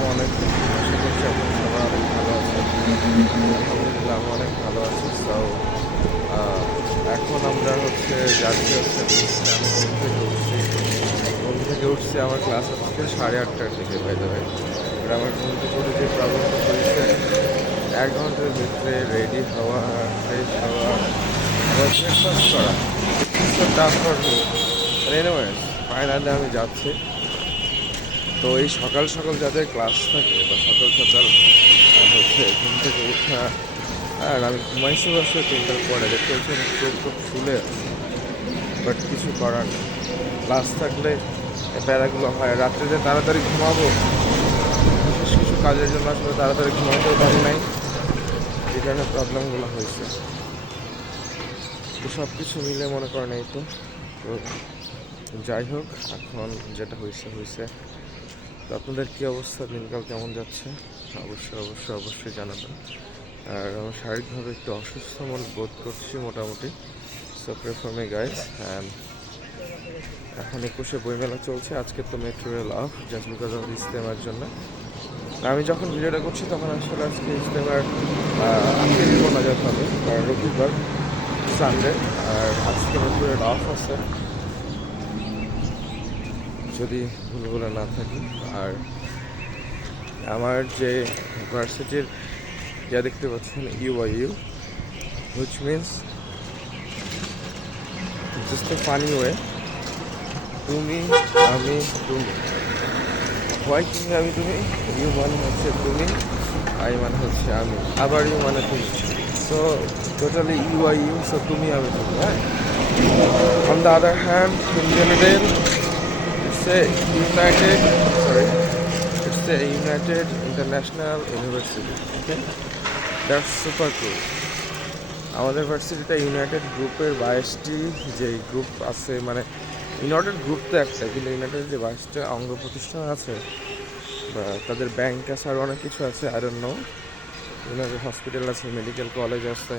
আসসালামু আলাইকুম। আশা করছি আপনারা সবাই অনেক ভালো আছেন। আলহামদুলিল্লাহ আমি অনেক ভালো আছি। সো এখন আমরা হচ্ছে যাচ্ছি হচ্ছে। আমি ঘুম থেকে উঠছি। ঘুম থেকে উঠছি, আমার ক্লাস হচ্ছে সাড়ে আটটার দিকে বাই দেবে এবার আমার ঘুম থেকে উঠে যে প্রবলেমটা হয়েছে, এক ঘণ্টার ভিতরে রেডি হওয়া ফ্রেশ হওয়া, আবার ব্রেকফাস্ট করা। টাফ ফর ফাইনালি আমি যাচ্ছি। তো এই সকাল সকাল যাদের ক্লাস থাকে বা সকাল সকাল হচ্ছে ঘুম থেকে ওঠা আর আমি ঘুমাইছি বসে তিনটার পরে, দেখতে হচ্ছে আমি চোখ টোক ফুলে বাট কিছু করার নেই। ক্লাস থাকলে প্যারাগুলো হয় রাত্রিতে তাড়াতাড়ি ঘুমাবো, বিশেষ কিছু কাজের জন্য আসলে তাড়াতাড়ি ঘুমাতেও পারি নাই এই কারণে প্রবলেমগুলো হয়েছে। তো সব কিছু মিলে মনে করেন এই তো। তো যাই হোক, এখন যেটা হয়েছে হয়েছে তো আপনাদের কী অবস্থা? দিনকাল কেমন যাচ্ছে? অবশ্যই অবশ্যই অবশ্যই জানাবেন। আর আমার শারীরিকভাবে একটু অসুস্থ মনে বোধ করছি মোটামুটি। So prefer me guys and এখন একুশে বইমেলা চলছে। আজকে তো metro rail off just because of ইস্তেমার জন্য। আমি যখন ভিডিওটা করছি, তখন আসলে আজকে ইস্তেমার আজকে দিব নজর হবে কারণ রবিবার সানডে আর আজকে মেট্রো রেল অফ আছে। যদি ভুল বলে না থাকে। আর আমার যে ভার্সিটির, যা দেখতে পাচ্ছেন you I you which means just funny way তুমি, আমি, তুমি। হোয়াই তুমি, আমি, তুমি? ইউ মানে হচ্ছে তুমি আই মানে হচ্ছে আমি। আবার ইউ মানে তুমি। So totally you I you so তুমি, আমি, তুমি হ্যাঁ on the other hand in general A United International University. Okay, that's super cool. আমাদের ভার্সিটিতে ইউনাইটেড গ্রুপের বাইশটি যে গ্রুপ আছে মানে ইউনাইটেড গ্রুপ তো একটা কিন্তু ইউনাইটেড যে বাইশটা অঙ্গ প্রতিষ্ঠান আছে বা তাদের ব্যাংক আছে আরও অনেক কিছু আছে আর নো ইউনাইটেড হসপিটাল আছে মেডিকেল কলেজ আছে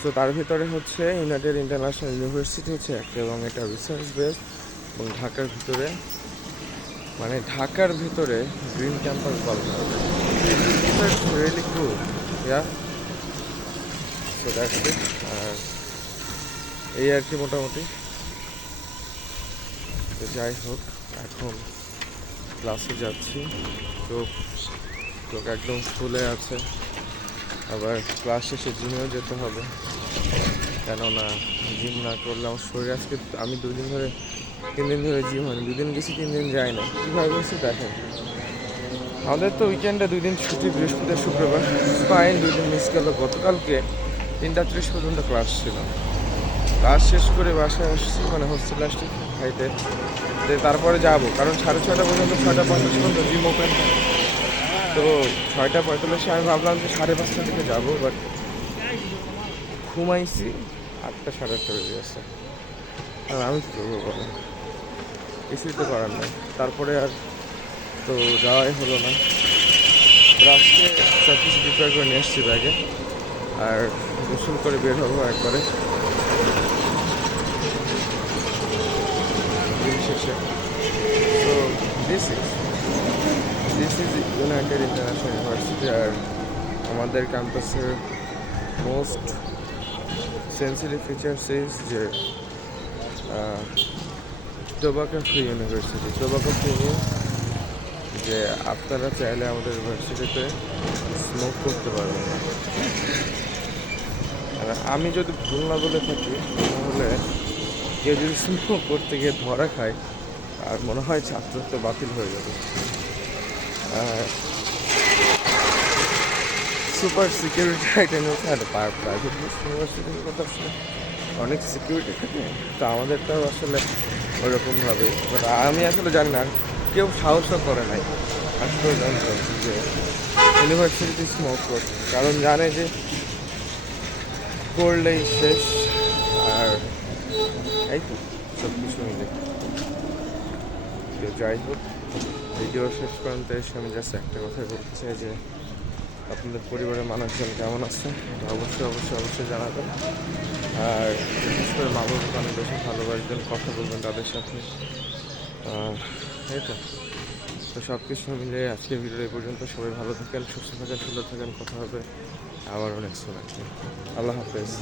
সো তার ভিতরে হচ্ছে ইউনাইটেড ইন্টারন্যাশনাল ইউনিভার্সিটি হচ্ছে একটা এবং এটা রিসার্চ বেসড এবং ঢাকার ভিতরে মানে ঢাকার ভিতরে গ্রিন ক্যাম্পাস বলা রিয়েলি কুল ইয়া আর এই আর কি মোটামুটি। তো যাই হোক, এখন ক্লাসে যাচ্ছি। চোখ চোখ একদম ফুলে আছে। আবার ক্লাস শেষে জিমেও যেতে হবে। কেননা জিম না করলে আমার শরীর আজকে, আমি দুদিন ধরে তিন দিন ধরে জিম হয়নি, দুদিন গেছি তিন দিন যাই না কীভাবে গেছি দেখেন। আমাদের তো উইকেন্ডে দুই দিন ছুটি, বৃহস্পতিবার, শুক্রবার। ফাইন দুই দিন মিস গেল, গতকালকে তিনটা ত্রিশ পর্যন্ত ক্লাস ছিল। ক্লাস শেষ করে বাসায় আসছি মানে হোস্টেলে আসছি খাইতে। তারপরে যাব, কারণ সাড়ে ছয়টা পর্যন্ত, ছয়টা পঞ্চাশ পর্যন্ত জিম ওপেন তো ছয়টা পঁয়তাল্লিশে আমি ভাবলাম যে সাড়ে পাঁচটার দিকে যাব বাট ঘুমাইছি আটটা, সাড়ে আটটা বেজে গেছে। আর আমি কী করব বলো কিছুই তো করার নেই। তারপরে আর তো যাওয়াই হলো না। আজকে সব কিছু প্রিপেয়ার করে নিয়ে এসছি ব্যাগে আর গোসল করে বের হব একবারে। তো this is this is United International University আর আমাদের ক্যাম্পাসের মোস্ট সেন্সিটিভ ফিচার্স ইজ যে tobacco free university tobacco free যে আপনারা চাইলে আমাদের ইউনিভার্সিটিতে স্মোক করতে পারবেন। আর আমি যদি ভুল না বলে থাকি, তাহলে কেউ যদি স্মোক করতে গিয়ে ধরা খায়, আর মনে হয় ছাত্রত্ব বাতিল হয়ে যাবে। সুপার সিকিউরিটি আইটেম হচ্ছে আর প্রাইভেট ইউনিভার্সিটির কথা অনেক সিকিউরিটি থাকে তো আমাদেরটাও আসলে ওরকমভাবে বাট আমি আসলে জানি না, কেউ সাহসও করে নাই। আসলে জানতো যে ইউনিভার্সিটি স্মোক করছে। কারণ জানে যে করলেই শেষ, আর এই তো সব কিছু মিলে। তো যাই হোক ভিডিও শেষ পর্যন্ত এসে আমি জাস্ট একটা কথাই বলতে চাই যে আপনাদের পরিবারের মানুষজন কেমন আছে? অবশ্যই অবশ্যই অবশ্যই জানাবেন। আর বিশেষ করে মা বাবাকে অনেক বেশি ভালোবাসবেন কথা বলবেন তাদের সাথে। এই তো। তো সব কিছু মিলে আজকে ভিডিও এই পর্যন্ত। সবাই ভালো থাকেন সুস্থ থাকেন সুন্দর থাকেন। কথা হবে আবার অনেক সময় আল্লাহ হাফেজ।